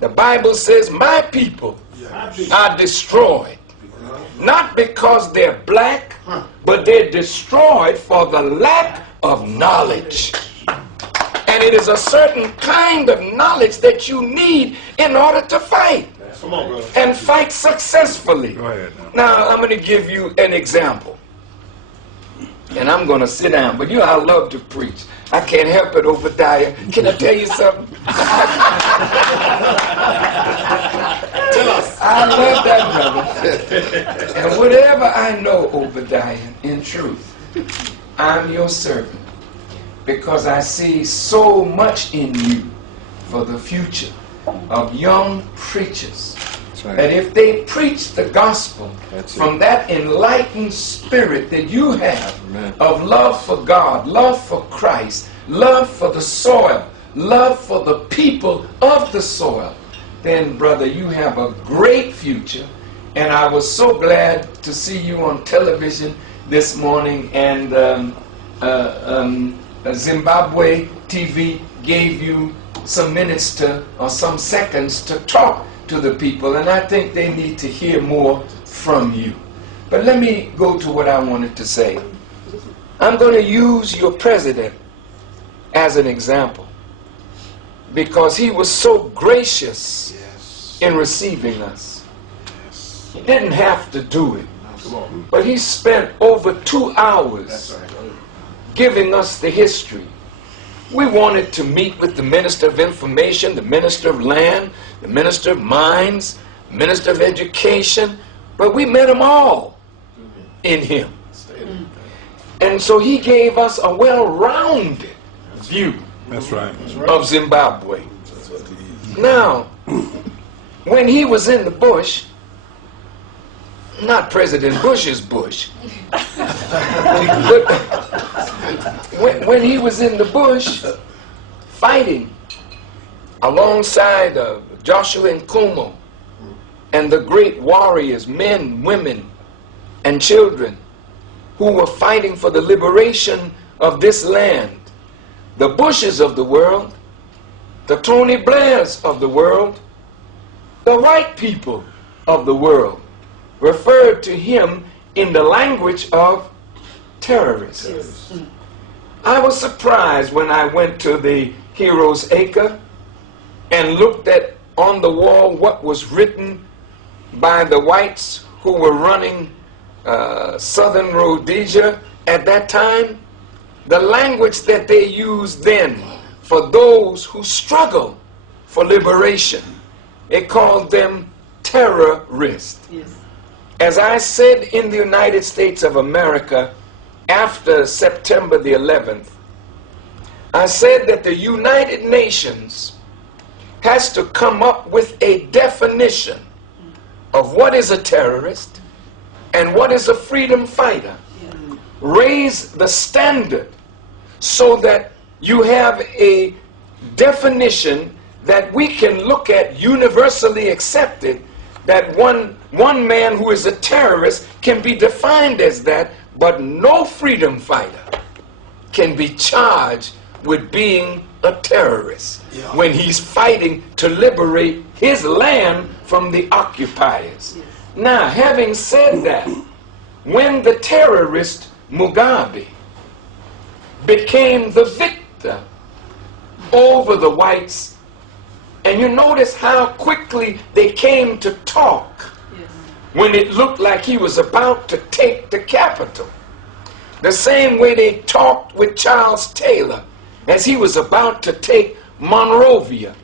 The Bible says, my people are destroyed. Not because they're black, but they're destroyed for the lack of knowledge. And it is a certain kind of knowledge that you need in order to fight. And fight successfully. Now, I'm going to give you an example. And I'm going to sit down. But you know, I love to preach. I can't help it, Obadiah. Can I tell you something? Tell us. I love that, brother. And whatever I know, Obadiah, in truth, I'm your servant. Because I see so much in you for the future of young preachers. Right. That if they preach the gospel from that enlightened spirit that you have, Amen, of love for God, love for Christ, love for the soil, love for the people of the soil, then, brother, you have a great future. And I was so glad to see you on television this morning, and Zimbabwe TV gave you some minutes or some seconds to talk to the people, and I think they need to hear more from you. But let me go to what I wanted to say. I'm going to use your president as an example, because he was so gracious, yes, in receiving us. Yes. He didn't have to do it, but he spent over 2 hours giving us the history. We wanted to meet with the Minister of Information, the Minister of Land, the Minister of Mines, Minister of Education, but we met them all in him. And so he gave us a well-rounded view, of Zimbabwe. Now, when he was in the bush, not President Bush's bush, but when he was in the bush fighting alongside Joshua and Kumo and the great warriors, men, women, and children who were fighting for the liberation of this land, the Bushes of the world, the Tony Blairs of the world, the white people of the world referred to him in the language of terrorists. Yes. I was surprised when I went to the Heroes Acre and looked at on the wall what was written by the whites who were running Southern Rhodesia at that time. The language that they used then for those who struggle for liberation, they called them terrorists. Yes. As I said in the United States of America after September the 11th, I said that the United Nations has to come up with a definition of what is a terrorist and what is a freedom fighter. Raise the standard so that you have a definition that we can look at, universally accepted, that one man who is a terrorist can be defined as that, but no freedom fighter can be charged with being a terrorist when he's fighting to liberate his land from the occupiers. Now, having said that, when the terrorist Mugabe became the victor over the whites, and you notice how quickly they came to talk when it looked like he was about to take the capital. The same way they talked with Charles Taylor as he was about to take Monrovia.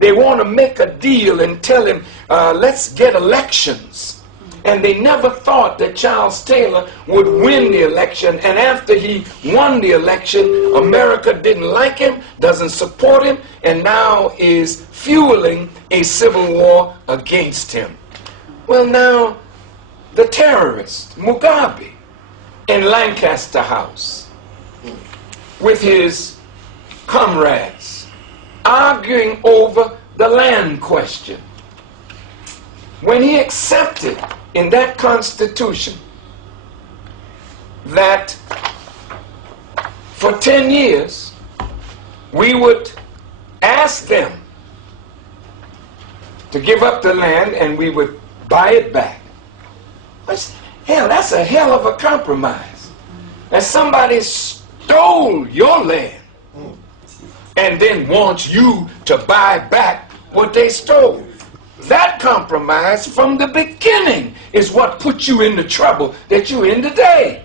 They want to make a deal and tell him, let's get elections. And they never thought that Charles Taylor would win the election. And after he won the election, America didn't like him, doesn't support him, and now is fueling a civil war against him. Well, now, the terrorist, Mugabe, in Lancaster House, with his comrades, arguing over the land question. When he accepted in that Constitution that for 10 years we would ask them to give up the land and we would buy it back. Hell, that's a hell of a compromise. And somebody stole your land and then wants you to buy back what they stole. That compromise from the beginning is what put you in the trouble that you're in today.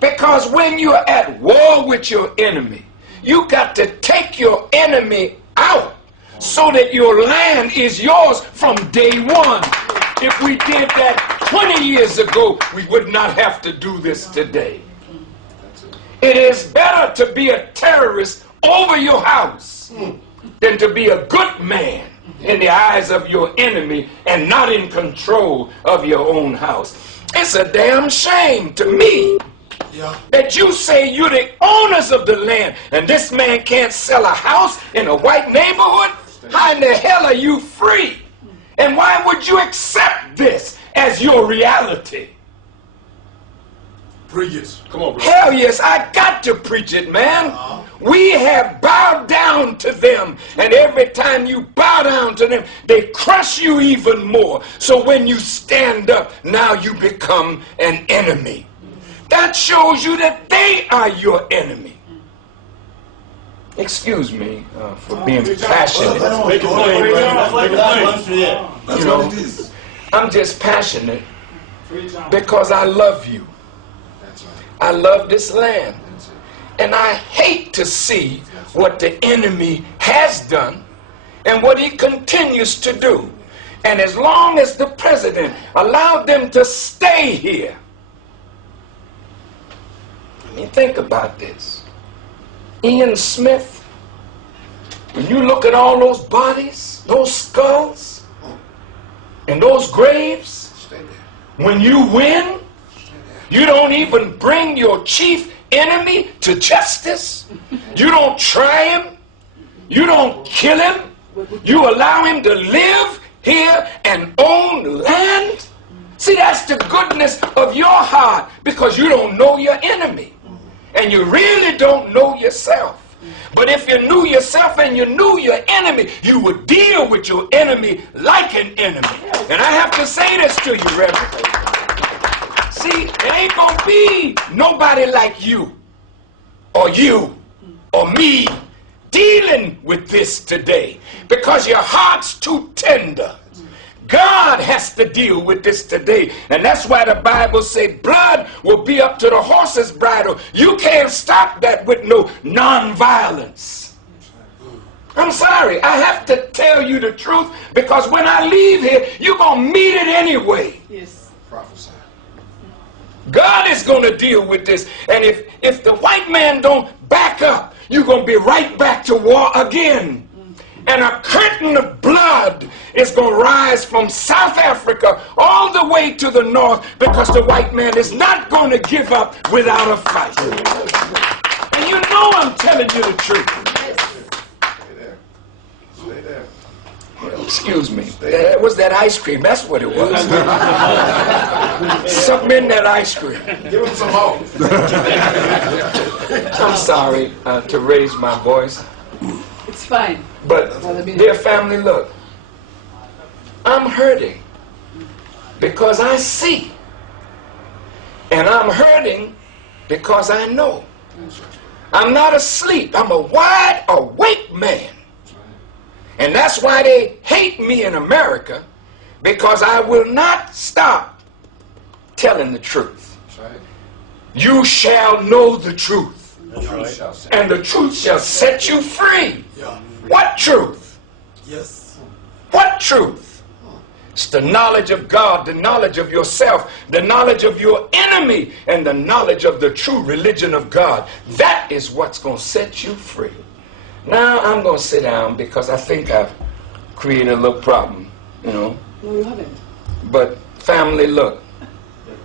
Because when you're at war with your enemy, you got to take your enemy out so that your land is yours from day one. If we did that 20 years ago, we would not have to do this today. It is better to be a terrorist over your house than to be a good man in the eyes of your enemy and not in control of your own house. It's a damn shame to me that you say you're the owners of the land and this man can't sell a house in a white neighborhood. How in the hell are you free? And why would you accept this as your reality? Preach it. Come on, bro. Hell yes, I got to preach it, man. We have bowed down to them, and every time you bow down to them, they crush you even more. So when you stand up, now you become an enemy. That shows you that they are your enemy. Excuse me for being passionate. You know, I'm just passionate because I love you. I love this land. And I hate to see what the enemy has done and what he continues to do. And as long as the president allowed them to stay here, I mean, think about this. Ian Smith, when you look at all those bodies, those skulls, and those graves, when you win, you don't even bring your chief enemy to justice. You don't try him. You don't kill him. You allow him to live here and own land. See, that's the goodness of your heart, because you don't know your enemy. And you really don't know yourself. But if you knew yourself and you knew your enemy, you would deal with your enemy like an enemy. And I have to say this to you, Reverend. See, there ain't going to be nobody like you or me dealing with this today, because your heart's too tender. God has to deal with this today. And that's why the Bible says blood will be up to the horse's bridle. You can't stop that with no nonviolence. I'm sorry, I have to tell you the truth, because when I leave here, you're going to meet it anyway. Yes. Prophesy. God is going to deal with this. And if the white man don't back up, you're going to be right back to war again. And a curtain of blood is going to rise from South Africa all the way to the north, because the white man is not going to give up without a fight. And you know I'm telling you the truth. Stay there. Stay there. Excuse me. That was that ice cream. That's what it was. Something in that ice cream. Give him some more. I'm sorry to raise my voice. It's fine. But, dear family, look. I'm hurting because I see. And I'm hurting because I know. I'm not asleep. I'm a wide awake man. And that's why they hate me in America, because I will not stop telling the truth. You shall know the truth, and the truth shall set you free. What truth? Yes. What truth? It's the knowledge of God, the knowledge of yourself, the knowledge of your enemy, and the knowledge of the true religion of God. That is what's going to set you free. Now I'm going to sit down, because I think I've created a little problem, you know. No, you haven't. But family, look.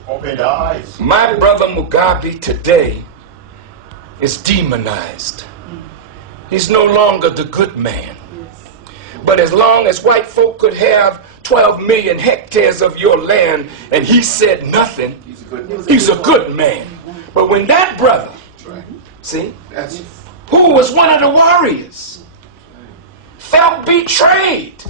Open the eyes. My brother Mugabe today is demonized. He's no longer the good man. Yes. But as long as white folk could have 12 million hectares of your land and he said nothing, he's a good man. But when that brother, see, who was one of the warriors, felt betrayed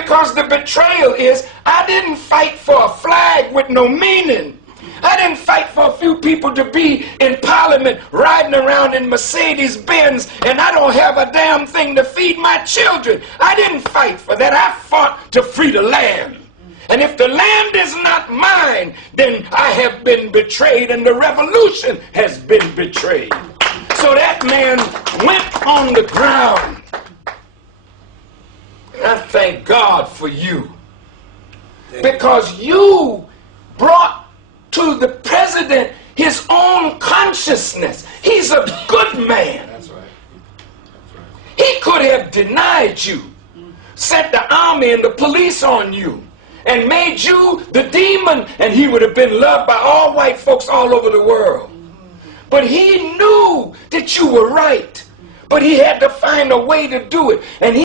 Because the betrayal is, I didn't fight for a flag with no meaning. I didn't fight for a few people to be in Parliament riding around in Mercedes-Benz and I don't have a damn thing to feed my children. I didn't fight for that. I fought to free the land. And if the land is not mine, then I have been betrayed and the revolution has been betrayed. So that man went on the ground. And I thank God for you. Because you brought to the president his own consciousness. He's a good man. That's right. That's right. He could have denied you, sent the army and the police on you, and made you the demon, and he would have been loved by all white folks all over the world. But he knew that you were right, but he had to find a way to do it. And he